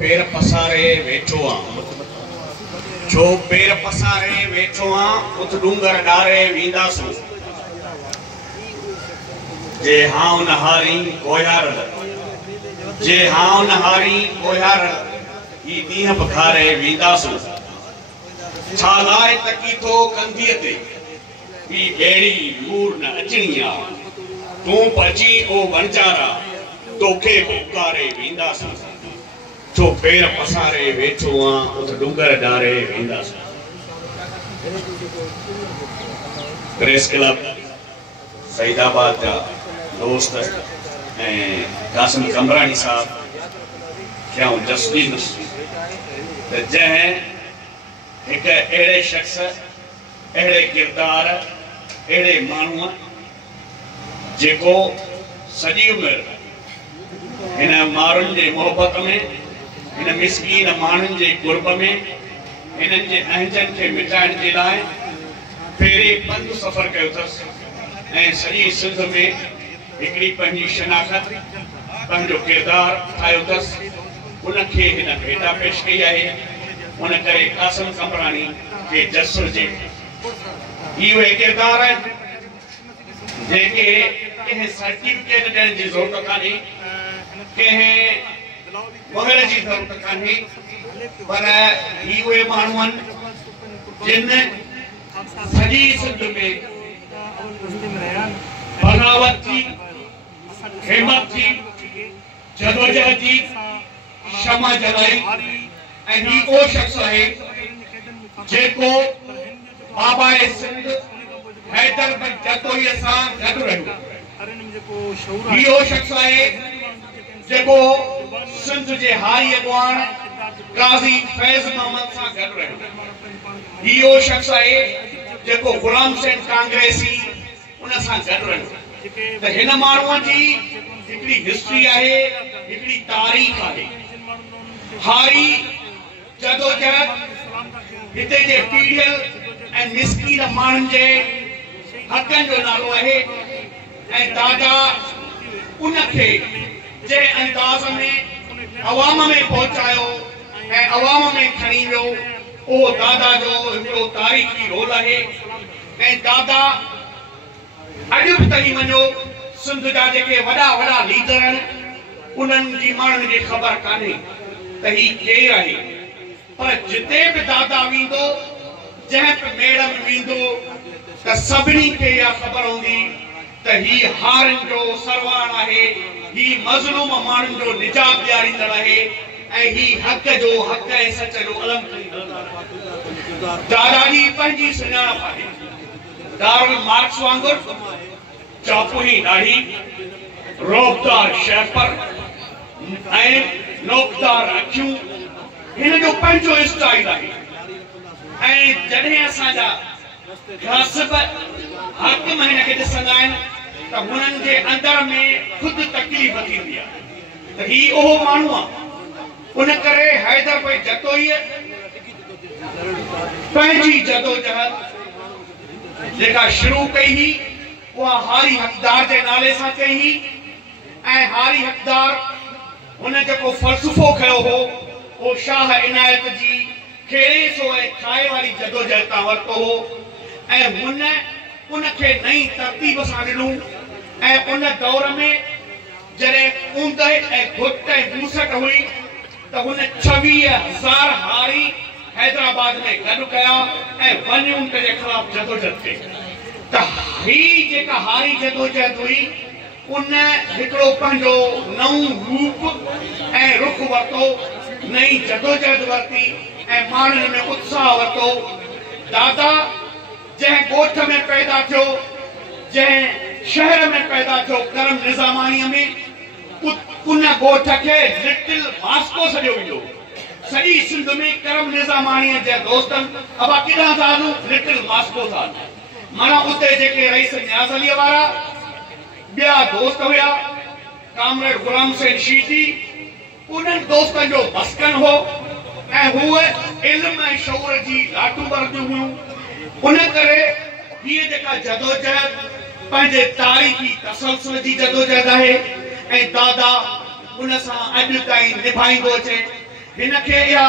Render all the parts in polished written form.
पेर पसारे वेठो आ जो पेर पसारे वेठो आ उत डूंगर डारे वींदासू जे हाउ नहारी कोयार जे हाउ नहारी कोयार ई दीह बखारे वींदासू छालाए तकी तो कंधीअ ते ई बेड़ी मूर न अचणी आ तू पची ओ वणजारा तोखे पुकारे वींदासू जो पेर पसारे वेठो आ उत डूंगर डारे वींदासू। प्रेस क्लब सईदाबाद जा दोस्त कासिम कमरानी साहब क्या जस्टिस जैं एक अड़े शख्स अड़े किरदार अड़े मानू जेको सजी उम्र इन मारुन जे मोहब्बत में इन मिस्कीन मानुन जे गुरब में इनन जे अहजन के मिटाइण जे लाइ फेरे पंध सफर कयो थस ऐं सॼी सिंध में हिकड़ी पंहिंजी शनाख्त पंहिंजो किरदार ठाहियो अथसि उनखे हिन भेटा पेश कई आहे। उन करे कासिम कमरानी के जसुर जे इहो किरदार आहिनि जेके कंहिं सर्टिफिकेट ॾियण जी ज़रूरत कान्हे कंहिं मोहर जी ज़रूरत कान्हे पर ही उहे माण्हू आहिनि जिन सॼी सिंध में बगावत जी हिम्मत जी जदोजहद जी शमा जलाई ऐं ही वो शख्स है जेको बाबा सिंध हैदर बिन जतोई सां गॾु रहियो। ही वो शख्स है जेको सिंध जे हारी अॻवान गाज़ी फैज़ मोहम्मद सां गॾु रहियो। ही वो शख्स है जेको गुलाम सेन कांग्रेसी उन सां गॾु रहियो। त हिन माण्हूअ जी हिकड़ी हिस्ट्री आहे हिकड़ी तारीख़ आहे। हारी जदोजहद हिते जे पीढ़ियल ऐं मिस्कीन माण्हुनि जे हक़नि जो नालो आहे ऐं दादा उनखे जंहिं अंदाज़ में अवाम में पहुचायो ऐं अवाम में खणी वियो उहो दादा जो हिकिड़ो तारीख़ी रोल आहे। ऐं दादा अॼु बि तरी वञो सिंध जा जेके वॾा वॾा लीडर आहिनि उन्हनि जी माण्हुनि जी ख़बर कान्हे त ही केरु आहे पर जिते बि दादा वेंदो जंहिं बि मेड़ में वेंदो त सभिनी खे इहा ख़बर हूंदी त ही हारनि जो सरवान आहे ही मज़लूम माण्हुनि जो निजात ॾियारींदड़ आहे ऐं ही हक़ जो हक़ ऐं सच जो अलम दादा जी पंहिंजी सुञाणप आहे। डार्विन मार्क्स वांगुरु चापुही ॾाढी रोबदार शैपर ऐं नोकदार अखियूं हिन जो पंहिंजो स्टाइल आहे। ऐं जॾहिं असांजा गासिब हाकिम हिनखे ॾिसंदा आहिनि त हुननि जे अंदर में ख़ुदि तकलीफ़ थींदी आहे त ही उहो माण्हू आहे। उन करे हैदर भाई जतोई पंहिंजी जदोजहद जेका शुरू कई हुई उहा हारी हक़दार जे नाले सां कई हुई ऐं हारी हक़दार हुन जेको फ़लसफ़ो खयो हो वो शाह इनायत जी खेड़े सो ऐं खाए वारी जदोजहद तां वरितो हो ऐं हुन उनखे नई तरतीब सां ॾिनो ऐं उन दौर में जॾहिं ऊंद ऐं घुट ऐं बूसट हुई त हुन 26,000 हारी हैदराबाद में गॾु कया ऐं वञूं जे ख़िलाफ़ जदोजहद कई। त ही जेका हारी जदोजहद हुई उन हिकिड़ो पंहिंजो नओं रूप ऐं रुख वरितो नई जदोजहद वरिती ऐं माण्हुनि में उत्साह वरितो। दादा जंहिं ॻोठ में पैदा थियो जंहिं शहर में पैदा थियो करम निज़ामानीअ में उन ॻोठ खे लिटिल मास्को सॼो वेंदो। सॼी सिंध में करम निज़ामानीअ जे दोस्तनि अबा किथां था हलूं लिटिल मास्को था माना उते जेके रईस न्याज़ अलीअ वारा ॿिया दोस्त हुया कामरेड गुलाम सेन शीटी उन्हनि दोस्तनि जो मस्कन हो ऐं हूअ इल्म ऐं शऊर जी लाटूं बरदियूं हुयूं। उन करे हीअ जेका जदोजहद पंहिंजे तारीख़ी तसलसल जी जदोजहद आहे ऐं दादा उन सां अॼु ताईं निभाईंदो अचे हिनखे या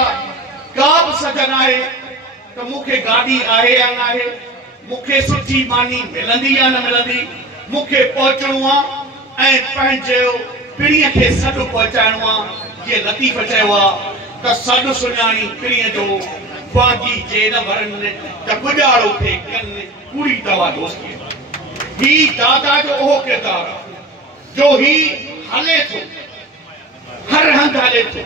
का बि सजन आहे त मूंखे गाॾी आहे या न आहे, मूंखे सुठी मानी मिलंदी या न मिलंदी, मूंखे पहुचणो आहे ऐं पंहिंजो पीढ़ीअ खे सॾु पहुचाइणो आहे। जीअं लतीफ़ चयो आहे त सॾु सुञाणी पीढ़ीअ जो बाक़ी जे न वरनि त गुजारो थे कनि पूरी दवा दोस्ती। ही दादा जो उहो किरदारु आहे जो ही हले थो, हर हंधि हले थो।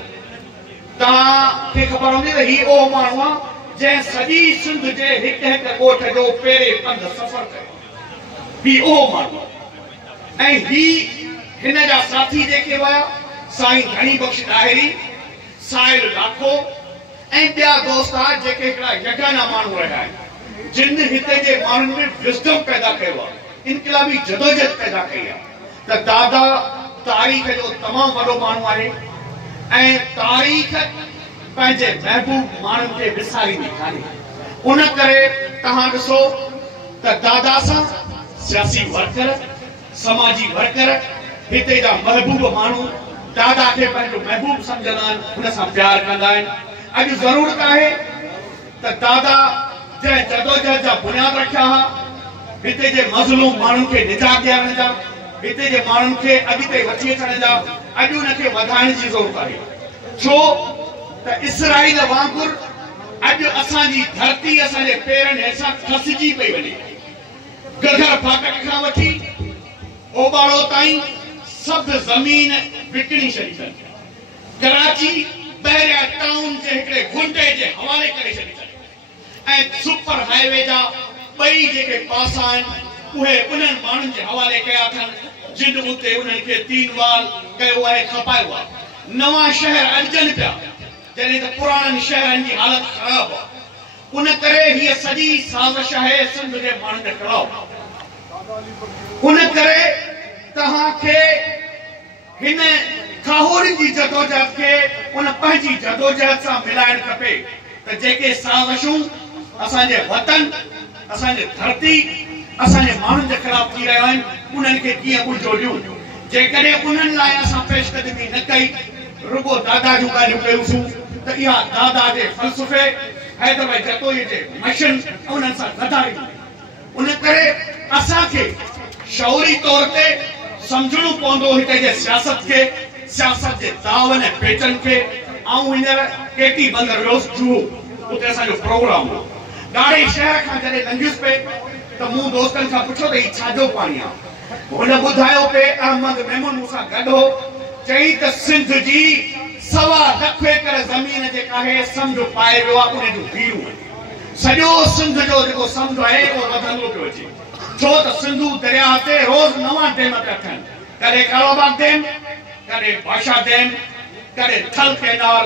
तव्हांखे ख़बर हूंदी त ही उहो माण्हू आहे जंहिं सॼी सिंध जे हिकु हिकु ॻोठ जो पहिरें पंधु सफ़र कयो। ही उहो माण्हू ऐं ही हिन जा साथी जेके हुआ साईं घणी बख़्श ॾाहिरी, साहिल लाखो ऐं ॿिया दोस्त जेके हिकिड़ा यगाना माण्हू रहिया आहिनि जिन हिते जे माण्हुनि में विज़डम पैदा कयो आहे, इनकलाबी जदोजहद पैदा कई आहे। त दादा तारीख़ जो तमामु वॾो माण्हू आहे ऐं तारीख़ पंहिंजे महबूब माण्हुनि खे विसारींदी कान्हे। उन करे तव्हां ॾिसो त दादा सां सियासी वर्कर, समाजी वर्कर, हिते जा महबूब माण्हू दादा खे पंहिंजो महबूब सम्झंदा आहिनि, हुन सां प्यार कंदा आहिनि। अॼु ज़रूरत आहे त दादा जंहिं जदोजहद जा बुनियाद रखिया हुआ, हिते जे मज़लूम माण्हुनि खे निजात ॾियण जा, हिते जे माण्हुनि खे अॻिते वठी अचण जा, अॼु हुनखे वधाइण जी ज़रूरत आहे। छो त इसराईल वांगुरु अॼु असांजी धरती असांजे पेरनि हेठां खसिजी पई वञे। गगर फाटक खां वठी ओबाड़ो ताईं सभु ज़मीन विकिणी छॾी अथनि। कराची ॿाहिरियां टाउन जे हिकिड़े गुंडे जे हवाले करे छॾी अथनि ऐं सुपर हाईवे जा ॿई जेके पासा आहिनि उहे उन्हनि माण्हुनि जे हवाले कया अथनि जिन उते उन्हनि खे तीनवाल कयो आहे, खपायो आहे। नवां शहर अॾजनि पिया जॾहिं त पुराणनि शहरनि जी हालत ख़राब आहे। उन करे हीअ सॼी साज़िश आहे सिंध जे माण्हुनि जे ख़िलाफ़। उन करे तव्हांखे हिन खाहोरी जी जदोजहद खे उन पंहिंजी जदोजहद सां मिलाइण खपे त जेके साज़िशूं असांजे वतन, असांजे धरती, असांजे माण्हुनि जे ख़िलाफ़ थी रहियूं आहिनि उन्हनि खे कीअं उलझो ॾियूं। जेकॾहिं उन्हनि लाइ असां पेशकदमी न कई, रुगो दादा जूं ॻाल्हियूं कयूंसीं त इहा दादा जे फ़लसफ़े हैदर जतोई जे मिशन उन्हनि सां गॾाई। उन करे असांखे शौरी तौर ते सम्झणो पवंदो हिते जे सियासत खे, सियासत जे दावनि ऐं पेचनि खे। ऐं हींअर केटी बंदर वियोसि जुहू, उते असांजो प्रोग्राम हो। ॾाढे शहर खां जॾहिं लंघियुसि पे त मूं दोस्तनि खां पुछियो त हीउ छाजो पाणी आहे। हुन ॿुधायो पे अहमद मेमून मूंसां गॾु हो, चई त सिंध जी 1.25 लाख एकड़ ज़मीन जेका आहे समुंड पाए वियो आहे, उन जूं भीड़ूं आहिनि। सॼो सिंध जो जेको समुंड आहे उहो वधंदो पियो अचे, छो त सिंधू दरिया ते रोज़ नवां डैम पिया ठहनि। कॾहिं कारोबाग डैम, कॾहिं बादशाह डैम, कॾहिं थल कैनाल।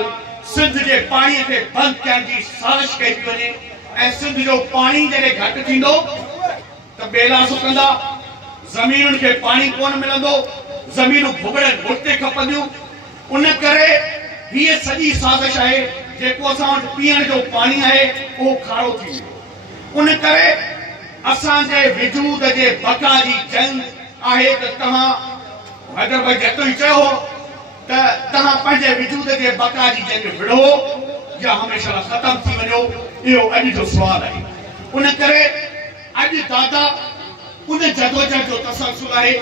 सिंध जे पाणीअ खे बंदि करण जी साज़िश कई थी वञे ऐं सिंध जो पाणी जॾहिं घटि थींदो त ॿेला सुकंदा, ज़मीनुनि खे पाणी कोन मिलंदो, ज़मीनूं भुॻड़नि मुर्ते खपंदियूं। उन करे हीअ सॼी साज़िश आहे जेको असां वटि पीअण जो पाणी आहे उहो खारो थी वियो। उन करे असांजे वजूद जे बका जी जंग आहे त तव्हां हैदर भाई जतोई चयो त तव्हां पंहिंजे वजूद जे बका जी जंग विढ़ो या हमेशह लाइ ख़तम थी वञो। इहो अॼु जो सुवाल आहे। उन करे अॼु दादा उन जदोजहद जो तसलसल आहे।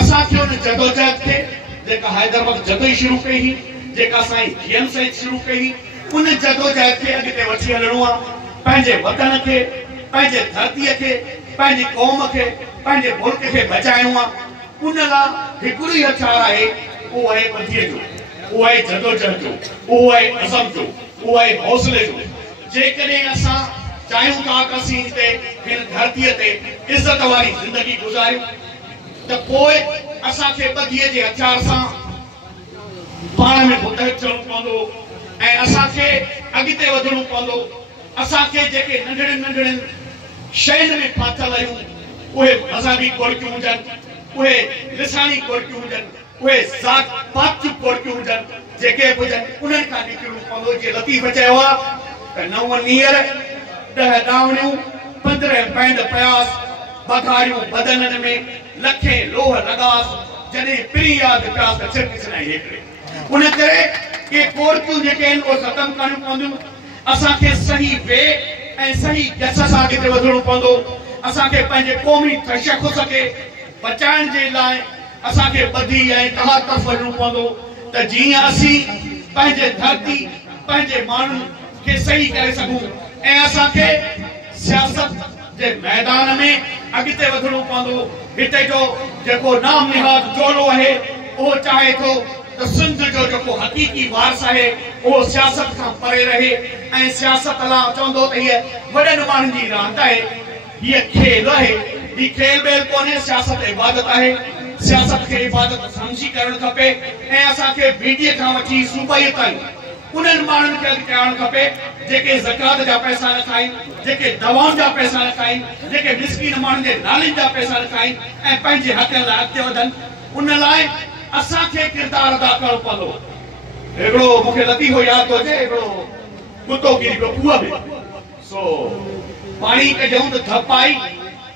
असांखे उन जदोजहद खे जेका हैदर वक़्त जतोई शुरू कई हुई, जेका साईं जीएम साईं शुरू कई हुई, उन जदोजहद खे अॻिते वठी हलणो आहे। पंहिंजे वतन खे, पंहिंजे धरतीअ खे, पंहिंजी क़ौम खे, पंहिंजे मुल्क खे बचाइणो आहे। उन लाइ हिकिड़ो ई हथियार आहे, उहो आहे ॿधीअ जो, उहो आहे जदोजहद जो, उहो आहे अज़म जो, उहो आहे हौसले जो। जेकॾहिं असां चाहियूं था त असीं हिते हिन धरतीअ ते इज़त वारी ज़िंदगी गुज़ारियूं त पोइ असांखे ॿधीअ जे हथियार सां पाण में मुतहद थियणो पवंदो ऐं असांखे अॻिते वधणो पवंदो। असांखे जेके नंढड़ियुनि नंढड़ियुनि शयुनि में फाथल आहियूं, उहे मज़हबी कोड़कियूं हुजनि, उहे लिसानी कोड़कियूं हुजनि, उहे ज़ात पात जूं कोड़कियूं हुजनि, जेके बि हुजनि उन्हनि खां निकिरणो पवंदो। जीअं लतीफ़ चयो आहे त 9 नीर 10 ॾावणियूं 15 बैंड पयास, बघारियूं बदननि में लखे लोह लगास, जॾहिं पिरी यादि पियास त छिरकी सनाई हिकिड़े। उन करे के कोर्टूं जेके आहिनि उहे ख़तमु करणियूं पवंदियूं असांखे सही वे ऐं सही जस सां अॻिते वधणो पवंदो असांखे पंहिंजे क़ौमी तशख़ुस खे बचाइण जे लाइ असांखे ॿधी ऐं इतिहाद तरफ़ वञणो पवंदो त जीअं असीं पंहिंजे धरती पंहिंजे माण्हुनि खे सही करे सघूं ऐं असांखे सियासत जे मैदान में अॻिते वधणो पवंदो हिते जो जेको नाम निहाद जोड़ो आहे उहो चाहे थो त सिंध जो जेको हक़ीक़ी वारस आहे उहो सियासत खां परे रहे ऐं सियासत लाइ चवंदो त हीअ वॾनि माण्हुनि जी रांदि आहे हीअ खेल आहे ही खेल बेल कोन्हे सियासत इबादत आहे सियासत खे इबादत समझी करणु खपे ऐं असांखे बीडीअ खां वठी सूबाईअ ताईं उन्हनि माण्हुनि खे अॻिते आणणु खपे जेके ज़कात जा पैसा न खाइनि जेके दवाउनि जा पैसा न खाइनि जेके मिस्कीन माण्हुनि जे नालनि जा पैसा न खाइनि ऐं पंहिंजे हक़ लाइ अॻिते वधनि उन लाइ असांखे किरदारु अदा करणो पवंदो हिकिड़ो मूंखे लतीफ़ो यादि थो अचे हिकिड़ो कुतो किरी पियो खूह में सो पाणी कढियऊं त धप आई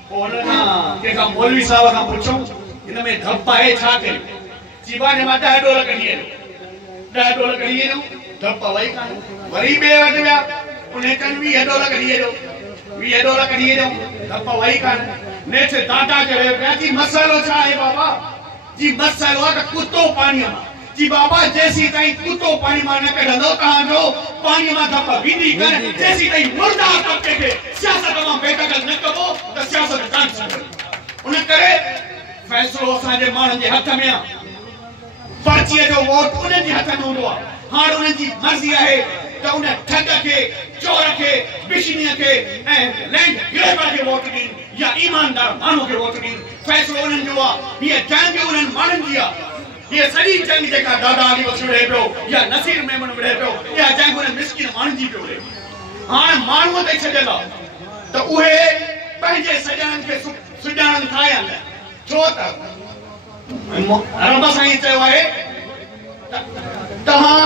पोइ हुन खां कंहिंखां मौलवी साहिब खां पुछऊं हिन में धप आहे छा कयूं चीबाने मां 10 डोल कढी आयो धप वई कान वरी ॿिए वटि विया उन चवनि 20 डोल कढी अचो धप वई कान नेठि दादा चयो पिया जी मसालो छा आहे बाबा जी मसालो आहे त कुतो पाणीअ मां जी बाबा जेसी ताईं कुतो पाणी मां न कढंदो तव्हांजो पाणीअ मां धप वेंदी कान जेसी ताईं मुर्दार तबके खे सियासत मां बेदख़ल न कबो त सियासत कान थींदी उन करे फ़ैसिलो असांजे माण्हुनि जे हथ में आहे पर्चीअ जो वोट उन्हनि जे हथ में हूंदो आहे हाणे उन्हनि जी मर्ज़ी आहे त उन ठग खे चोर खे बिशनीअ खे ऐं लैंड ग्रेबर खे वोट ॾियनि या ईमानदार माण्हू खे वोट ॾियनि फ़ैसिलो उन्हनि जो आहे हीअ जंग उन्हनि माण्हुनि जी आहे हीअ सॼी जंग जेका दादा अली बख्श विढ़े पियो या नसीर मेमन विढ़े पियो इहा जंग उन्हनि मिस्किन माण्हुनि जी पियो विढ़े हाणे माण्हूअ ते छॾियल आहे त उहे पंहिंजे सॼणनि खे सुञाणनि था या न छो त रब साईं चयो आहे तव्हां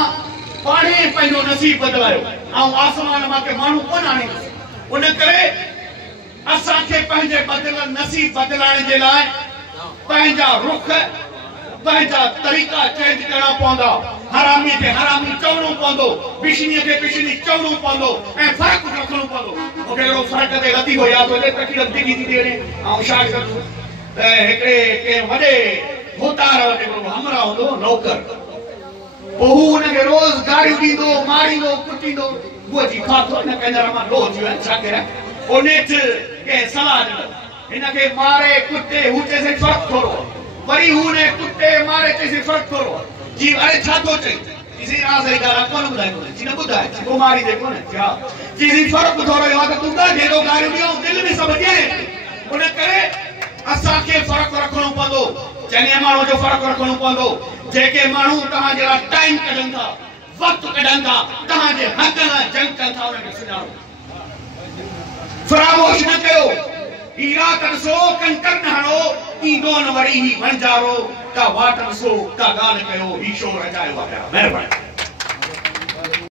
पाणे पंहिंजो नसीब बदिलायो ऐं आसमान मां के माण्हू कोन आणींदो उन करे असांखे पंहिंजे बदिलल नसीब बदिलाइण जे लाइ पंहिंजा रुख पंहिंजा तरीक़ा चेंज करणा पवंदा हरामीअ खे हरामी चवणो पवंदो बिशनीअ खे बिशनी चवणो पवंदो ऐं फ़र्क़ु रखणो पवंदो मूंखे हिकिड़ो फ़र्क़ु ते लतीफ़ो यादि हुजे तकलीफ़ डिगी थी वञे ऐं छा कयूं त हिकिड़े के वॾे होतार वटि हिकिड़ो हमरा हूंदो नौकर पोइ हू हुनखे रोज़ गाड़ियूं ॾींदो मारींदो कुटींदो उहो जी खातो न कंहिंजा मां रोज़ छा कयां पोइ नेठि कंहिं सलाह ॾिनो हिनखे मारे कुटे हू चएसि फ़र्क़ु थोरो वरी हू ने कुटे मारे चएसि फ़र्क़ु थोरो जी अरे छा थो चई जी राज़ जी ॻाल्हि कोन ॿुधाईंदो जी न ॿुधाए पोइ मारी दे कोन छा जी फ़र्क़ु थोरो आहे त तूं त जहिड़ो गाड़ियूं ॾियो दिलि में सभु ॾिए उन करे असांखे फ़र्क़ु रखणो पवंदो चङे माण्हू जो फ़र्क़ु रखणो पवंदो जेके माण्हू तव्हांजे लाइ टाइम कढनि था वक़्तु कढनि था तव्हांजे हक़ लाइ जंग कनि था उनखे सुञाणो फरामोश न कयो ही रात ॾिसो कंकर न हणो ईंदो न वरी ही वणजारो का वाट ॾिसो का ॻाल्हि कयो ही शोर अजायो आहे महिरबानी